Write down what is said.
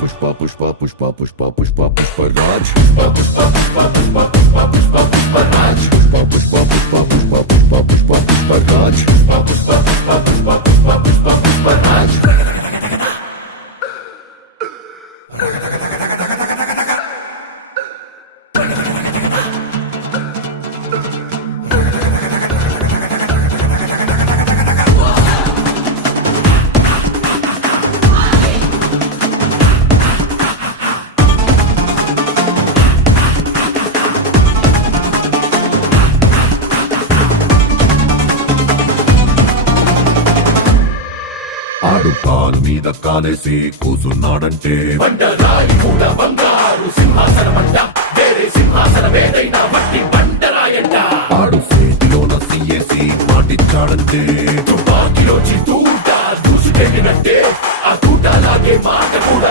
పుష్ప పుష్ప పుష్ప పుష్ప పుష్ప పుష్పరాజ్ పుష్ప పుష్ప పుష్ప పుష్ప పుష్ప పుష్ప పుష్పరాజ్ పుష్ప పుష్ప పుష్ప పుష్ప పుష్ప పుష్ప పుష్పరాజ్ పుష్ప పుష్ప పుష్ప పుష్ప పుష్ప పుష్ప పుష్పరాజ్ ఆడు కాలు మీద కాలేసి కూసున్నాడంటే బండరాయి మూల బంగారు సింహాసనమంట వేరే సింహాసనమేదైనా మట్టి బండరాయంట ఆడు చేతిలోన సీఏసి మాటిచ్చాడంటే తుపాకీలో చిత్తూట దూసుకెళ్ళినట్టే ఆ తూట లాగే మాట కూడా